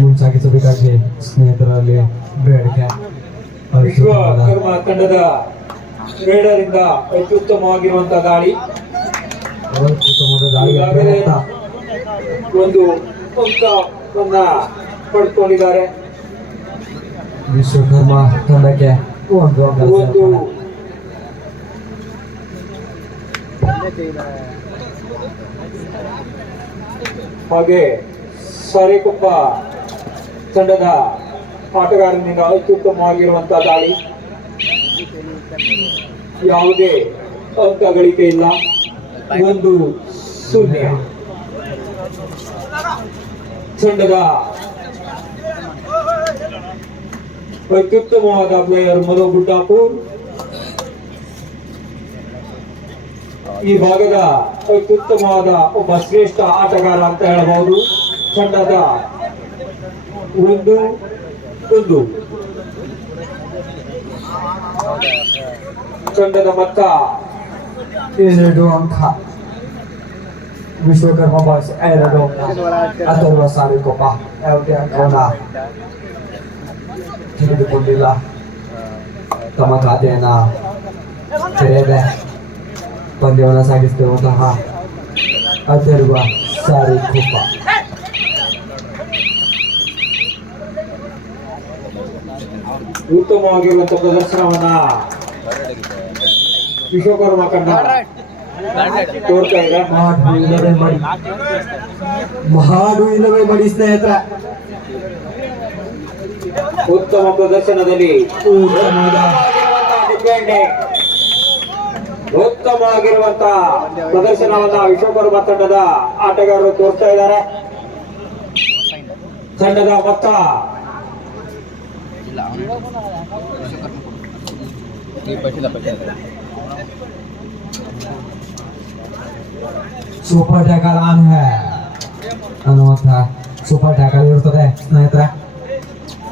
ಮುಂದೆ ಸ್ನೇಹಿತರಲ್ಲಿ ಬೇಡಿಕೆ ವಿಶ್ವ ಕರ್ಮ ತಂಡದ ಬೇಡರಿಂದ ಅತ್ಯುತ್ತಮವಾಗಿರುವಂತಹ ದಾಳಿ ಒಂದು ಪಡ್ಕೊಂಡಿದ್ದಾರೆ ವಿಶ್ವಕರ್ಮ ತಂಡಕ್ಕೆ ಒಂದು ಹಾಗೆ ಸರಿಕೊಪ್ಪ ತಂಡದ ಆಟಗಾರನಿಂದ ಅತ್ಯುತ್ತಮವಾಗಿರುವಂತಹ ದಾಳಿ ಯಾವುದೇ ಅಂಕ ಗಳಿಕೆ ಇಲ್ಲ ಒಂದು ಶೂನ್ಯ ತಂಡದ ಅತ್ಯುತ್ತಮವಾದ ಪ್ಲೇಯರ್ ಮಧು ಗುಡ್ಡಾಪುರ್ ಈ ಭಾಗದ ಅತ್ಯುತ್ತಮವಾದ ಒಬ್ಬ ಶ್ರೇಷ್ಠ ಆಟಗಾರ ಅಂತ ಹೇಳಬಹುದು ತಂಡದ unduh. Rundung Canda Namatka Ini doang kak Bisa kerma bahas Ini Atau rasari kopa Elkian kona Kini dipundilah Tama katena Kerebe Pandiwana sakit Tama taha Atau rasari kopa ಉತ್ತಮವಾಗಿರುವಂತ ಪ್ರದರ್ಶನವನ್ನ Vishwakarma ಕಂಡ ತೋರ್ತಾ ಇದೆ ಇಲ್ಲವೇ ಮಾಡಿ ಉತ್ತಮ ಸ್ನೇಹಿತರ ಉತ್ತಮ ಪ್ರದರ್ಶನದಲ್ಲಿ ಪ್ರದರ್ಶನವನ್ನ ವಿಶ್ವಕರ್ಮ ತಂಡದ ಆಟಗಾರರು ತೋರಿಸ್ತಾ ಇದ್ದಾರೆ ತಂಡದ ಮೊತ್ತ ಸೂಪರ್ ಟ್ಯಾಕಲ್ ಆನ್ ಹೇ ಅನ್ನುವಂಥ ಸೂಪರ್ ಟ್ಯಾಕಲ್ ಇರುತ್ತದೆ ಸ್ನೇಹಿತರೆ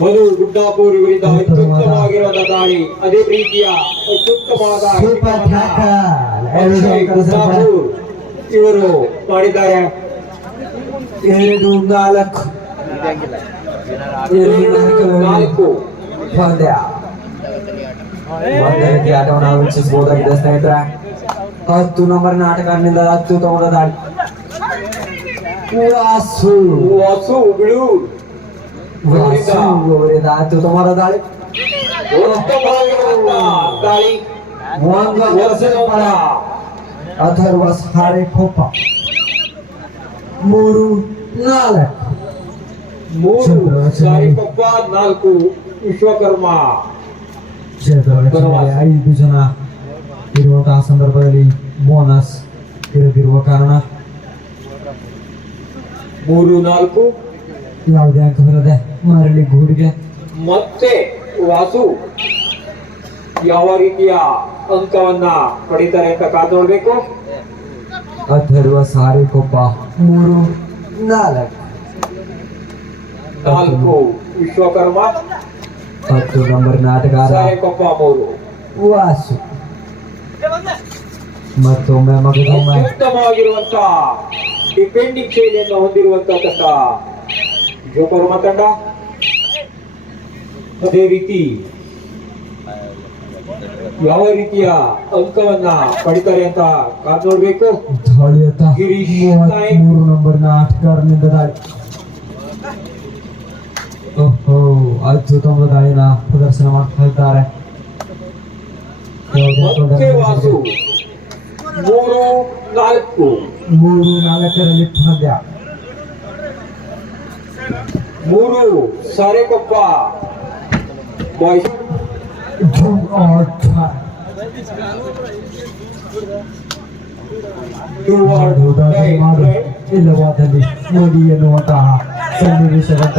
ಮಧು ಗುಡ್ಡಾಪುರ್ ಇವರಿಂದ ಅತ್ಯುತ್ತಮವಾಗಿರುವಂತ ದಾಳಿ ಅದೇ ರೀತಿಯ ಅತ್ಯುತ್ತಮವಾದ ಸೂಪರ್ ಟ್ಯಾಕಲ್ ಇವರು ಮಾಡಿದ್ದಾರೆ ಎರಡು ನಾಲ್ಕು ನಾಲ್ಕು Pandya. ಮಂದರಕ್ಕೆ ಆಟವನ್ನು ಆರಂಭಿಸಬಹುದಾಗಿದೆ ಸ್ನೇಹಿತರೆ ಹತ್ತು ನಂಬರ್ ಆಟಗಾರನಿಂದ ಹತ್ತು ತಗೊಂಡದ ವಾಸು ವಾಸು ಬಿಡು ವಾಸು ಅವರಿಂದ ಹತ್ತು ತಗೊಂಡ ದಾಳಿ ದಾಳಿ ಒಂದು ವರ್ಷದ ಪಡ ಅಥರ್ವ ಸಾರೆ ಕೊಪ್ಪ ಮೂರು ನಾಲ್ಕು ಮೂರು ಸಾರಿ ಕೊಪ್ಪ ನಾಲ್ಕು विश्वकर्मा जय तरुण करवाला ही दुजना ಇರುವಂತಹ ಸಂದರ್ಭದಲ್ಲಿ ಮೋನಸ್ ಇರುವ ಕಾರಣ 3 4 ಯಾವ ದಂಕವದ ಮಾರಲಿ ಊrlige ಮತ್ತೆ വാಸು ಯಾವ ರೀತಿ ಆ अंकाವನ್ನು ಕಡಿತರ ಅಂತ ಕಾತೋಣಬೇಕು ಅಥವಾ 3 4 4 کو ವಿಶ್ವकर्मा ಮತ್ತು ನಂಬರ್ನ ಆಟಗಾರ ವಾಸು ಮತ್ತೊಮ್ಮೆ ಮಗದೊಮ್ಮೆ ಉತ್ತಮವಾಗಿರುವಂತಹ ಡಿಪೆಂಡಿಂಗ್ ಶೈಲಿಯನ್ನು ಹೊಂದಿರುವಂತಹ ತಂಡ ಜೋಪರ್ಮ ತಂಡ ಅದೇ ರೀತಿ ಯಾವ ರೀತಿಯ ಅಂಕವನ್ನ ಪಡಿತಾರೆ ಅಂತ ಕಾದ್ ನೋಡ್ಬೇಕು ಗಿರೀಶ್ ಮೂರು ನಂಬರ್ನ ಆಟಗಾರನಿಂದ ಓಹೋ ಅದ್ಭುತವಾದ ದಾಳಿನ ಪ್ರದರ್ಶನ ಮಾಡ್ತಾ ಇದ್ದಾರೆ ಮೂರು ನಾಲ್ಕು ಮೂರು ನಾಲ್ಕರಲ್ಲಿ ಪಂದ್ಯ ಮೂರು ಸಾರೇಕೊಪ್ಪ ಬಾಯ್ಸ್ ಇಲ್ಲವಾದಲ್ಲಿ ಮೋದಿ ಎನ್ನುವಂತಹ ಸನ್ನಿವೇಶವಂತ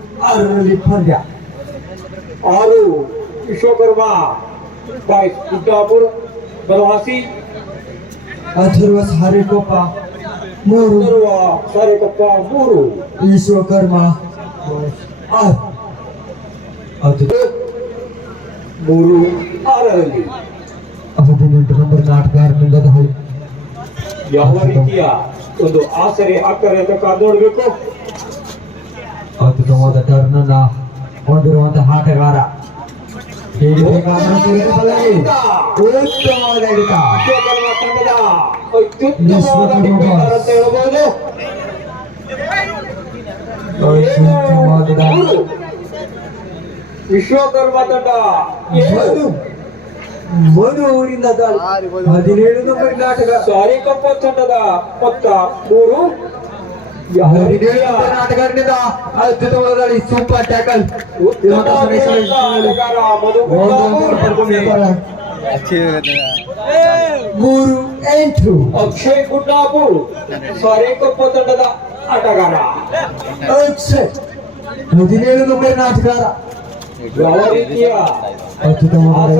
लिफारिया आलू विश्वकर्मा बाईस उदापुर बरवासी अथर्व सारे कोपा ಮೂರು ಸಾರಿ ಕಪ್ಪ ಮೂರು ವಿಶ್ವಕರ್ಮ ಅದು ಮೂರು ಆರರಲ್ಲಿ ಹದಿನೆಂಟು ನಂಬರ್ ನಾಟಕಗಾರನಿಂದ ಯಾವ ರೀತಿಯ ಒಂದು ಆಸರೆ ಆಕಾರ ಅಂತ ಕಾದು ನೋಡಬೇಕು ಅದ್ಭುತವಾದ ಟರ್ನ್ ಅನ್ನ ಹೊಂದಿರುವಂತಹ ಆಟಗಾರ ವಿಶ್ವಕರ್ಮ ತಂಡ ಮನು ಊರಿಂದ ಹದಿನೇಳು ನಂಬರ್ ನಾಟಕ ಸಾರಿ ಕಪ್ಪ ತಂಡದ ಮೊತ್ತ ಮೂರು ಆಟಗಾರನಿಂದ ಅದ್ಭುತವಾದ ಸೂಪರ್ ಟ್ಯಾಕಲ್ ಮೂರು ಎಂಟು ಅಕ್ಷಯ್ ಗುಡ್ಡಾಪು ಸಾರಿ ಕಪ್ಪು ತಂಡದ ಆಟಗಾರ ಅಕ್ಷಯ್ ಹದಿನೇಳು ನಂಬರಿನ ಆಟಗಾರ ಯಾವ ರೀತಿಯ ಅದ್ಭುತವಾದ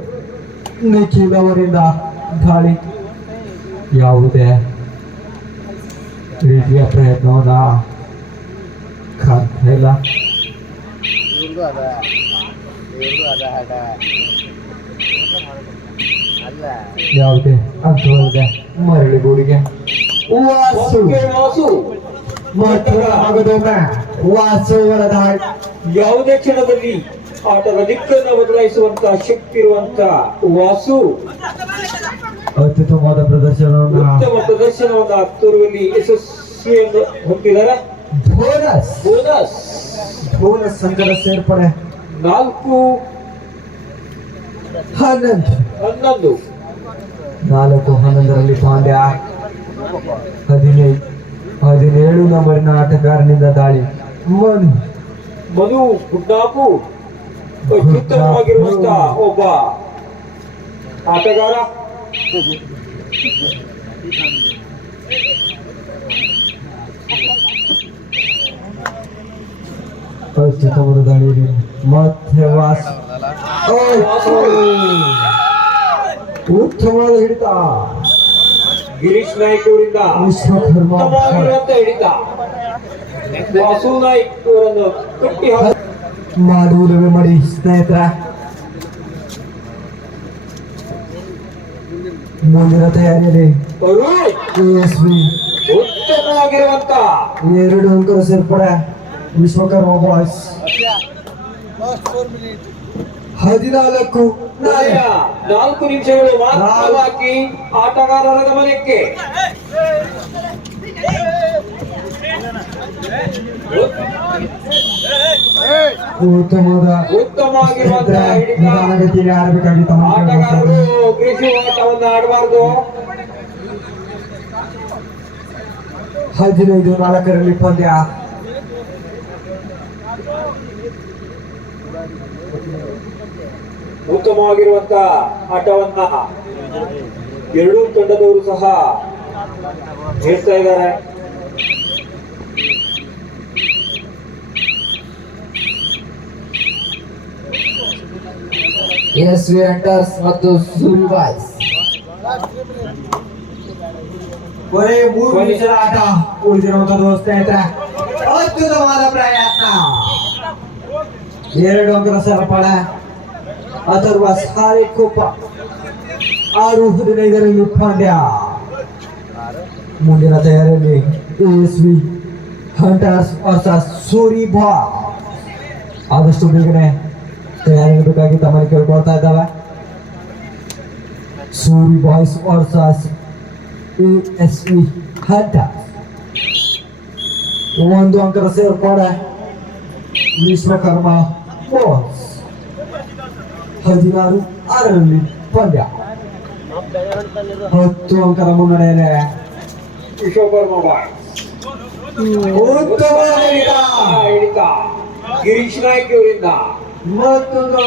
ನೆಚ್ಚಿದವರಿಂದ ಗಾಳಿ ಯಾವುದೇ ರೀತಿಯ ಪ್ರಯತ್ನವನ್ನ ಕಾಣ್ತಾ ಇಲ್ಲ ಯಾವುದೇ ಮರಳಿ ಅರ್ಥವಾಗಿದೆ ಮರಳಿಗೂಡಿಗೆ ಮಹತ್ವಗಳ ಯಾವುದೇ ಕ್ಷಣದಲ್ಲಿ ಆಟದ ದಿಕ್ಕನ್ನ ಬದಲಾಯಿಸುವಂತಹ ಶಕ್ತಿ ಇರುವಂತ ವಾಸು ಅತ್ಯುತ್ತಮವಾದ ಪ್ರದರ್ಶನವನ್ನು ಉತ್ತಮ ಪ್ರದರ್ಶನವನ್ನು ಹತ್ತೂರುವಲ್ಲಿ ಯಶಸ್ವಿಯನ್ನು ಹೊಂದಿದ್ದಾರೆ ಬೋನಸ್ ಬೋನಸ್ ಬೋನಸ್ ಸಂಘದ ಸೇರ್ಪಡೆ ನಾಲ್ಕು ಹನ್ನೊಂದು ಹನ್ನೊಂದು ನಾಲ್ಕು ಹನ್ನೊಂದರಲ್ಲಿ ಪಾಂಡ್ಯ ಹದಿನೈದು ಹದಿನೇಳು ನಂಬರಿನ ಆಟಗಾರನಿಂದ ದಾಳಿ ಮನು ಮನು ಗುಡ್ಡಾಪು ಹಿತವಾಗಿರುವಂತ ಒಬ್ಬ ಆಟಗಾರ ಪ್ರಸ್ತುತ ದಾಳಿಯಲ್ಲಿ ಮತ್ತೆ ವಾಸ ಉತ್ತಮವಾದ ಹಿಡಿತ ಗಿರೀಶ್ ನಾಯ್ಕ್ ಅವರಿಂದ ಉತ್ತಮವಾಗಿರುವಂತ ಹಿಡಿತ ವಾಸು ನಾಯ್ಕ್ ಅವರನ್ನು ಕಟ್ಟಿ ಮಾಡೂರವೇ ಮಾಡಿ ಸ್ನೇಹಿತರ ಮುಂದಿನ ತಯಾರಿಯಲ್ಲಿ ಯಶಸ್ವಿ ಉತ್ತಮವಾಗಿರುವಂತ ಎರಡು ಅಂಕರು ಸೇರ್ಪಡೆ ವಿಶ್ವಕರ್ಮ ಬಾಯ್ಸ್ ಹದಿನಾಲ್ಕು ನಾಲ್ಕು ನಿಮಿಷಗಳು ಮಾತ್ರ ಹಾಕಿ ಆಟಗಾರರ ಗಮನಕ್ಕೆ ಉತ್ತಮವಾದ ಉತ್ತಮವಾಗಿರುವಂತಹ ಹಿಡಿತಗತಿಯಲ್ಲಿ ಆಡಬೇಕಾಗಿತ್ತು ಆಟಗಾರರು ಕೃಷಿ ಆಟವನ್ನು ಆಡಬಾರ್ದು ಹದಿನೈದು ನಾಲ್ಕರಲ್ಲಿ ಪಂದ್ಯ ಉತ್ತಮವಾಗಿರುವಂತ ಆಟವನ್ನ ಎರಡೂ ತಂಡದವರು ಸಹ ಹೇಳ್ತಾ ಇದ್ದಾರೆ ಎಸ್ ವಿ ಅಂಡರ್ಸ್ ಮತ್ತು ಸುರಿವಾಯ್ಸ್ ಕೊನೆ ಮೂರು ನಿಮಿಷದ ಆಟ ಉಳಿದಿರುವಂತ ಸ್ನೇಹಿತರೆ ಅದ್ಭುತವಾದ ಪ್ರಯತ್ನ ಎರಡು ಅಂಕದ ಸರಪಳ ಅಥರ್ವ ಸಾರಿ ಕೋಪ ಆರು ಹದಿನೈದರಲ್ಲಿ ಪಾಂಡ್ಯ ಮುಂದಿನ ತಯಾರಿಯಲ್ಲಿ S V hunters versus Suri ಬಾ ಆದಷ್ಟು ಬೇಗನೆ ತಯಾರಿಡಬೇಕಾಗಿ ತಮ್ಮಲ್ಲಿ ಕೇಳ್ಕೊಳ್ತಾ ಇದ್ದಾವೆ Suri boys versus P S V ಹಡ್ಡ ಒಂದು ಅಂಕದ ಸೇರ್ಪಡೆ ವಿಶ್ವಕರ್ಮ ಬಾಯ್ಸ್ ಹದಿನಾರು ಆರರಲ್ಲಿ ಪಂದ್ಯ ಹತ್ತು ಅಂಕದ ಮುನ್ನಡೆಯಲ್ಲೇ ವಿಶ್ವಕರ್ಮ ಬಾಯ್ಸ್ ಉತ್ತಮ ಹಿಡಿತ ಗಿರೀಶ್ ನಾಯ್ಕ ಇವರಿಂದ ಮೂವತ್ತೊಂದು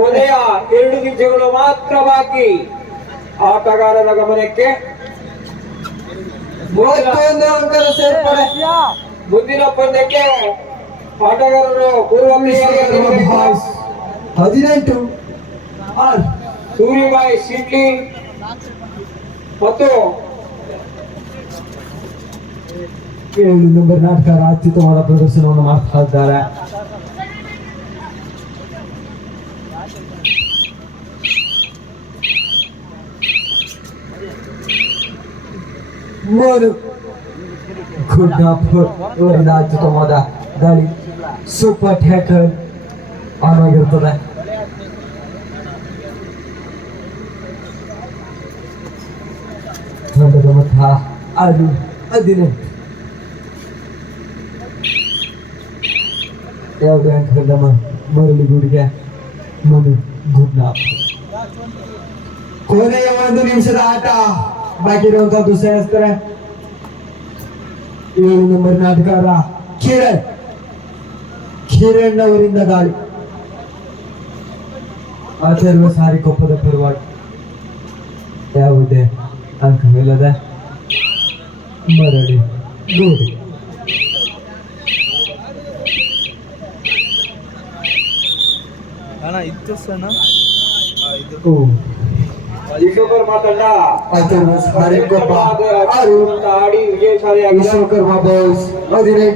ಕೊನೆಯ ಎರಡು ನಿಮಿಷಗಳು ಮಾತ್ರ ಬಾಕಿ ಆಟಗಾರರ ಗಮನಕ್ಕೆ ಮೂವತ್ತೊಂದು ಸೇರ್ಪಡೆ ಮುಂದಿನ ಪಂದ್ಯಕ್ಕೆ ಆಟಗಾರರು ಪೂರ್ವ ಹದಿನೆಂಟು ಸೂರ್ಯಬಾಯಿ ಶಿಡ್ಲಿ ಮತ್ತು ಏಳು ನಂಬರ್ ನಾಟಕ ಅತ್ಯುತ್ತಮವಾದ ಪ್ರದರ್ಶನವನ್ನು ಮಾಡ್ತಾ ಇದ್ದಾರೆ मोर घुटना फुट वरदाच तुम्हाला गाडी सुपर टॅकल ಆನಾಗಿರ್ತದೆ ತಂಡದ ಮತ ಅದು ಹದಿನೆಂಟು ಯಾವುದು ಅಂಕ ನಮ್ಮ ಮರಳಿ ಗುಡಿಗೆ ಮನು ಗುಡ್ಡ ಕೊನೆಯ ಒಂದು ನಿಮಿಷದ ಆಟ बाकीचा दुसरा अस्त्र ಏಳು ನಂಬರ್ ನಾಟಕಾರ ಕಿರಣ್ ಕಿರಣ್ ಅವರಿಂದ ದಾಳಿ ಅಥರ್ವ ಸಾರಿ ಕೊಪ್ಪದ ಪರವಾಗಿ ಯಾವುದೇ ಅಂಕವಿಲ್ಲದ ಮರಳಿ ಗೂಡಿ ಅಣ್ಣ ಇತ್ತು ಸಣ್ಣ ಇದು ವಿಶ್ವಕರ್ಮ ತಂಡ ಹರಿಗೊಬ್ಬ ಆರು ವಿಜಯಸಾಲಿ ವಿಶ್ವಕರ್ಮ ಬಾಯ್ಸ್ ಹದಿನೈದು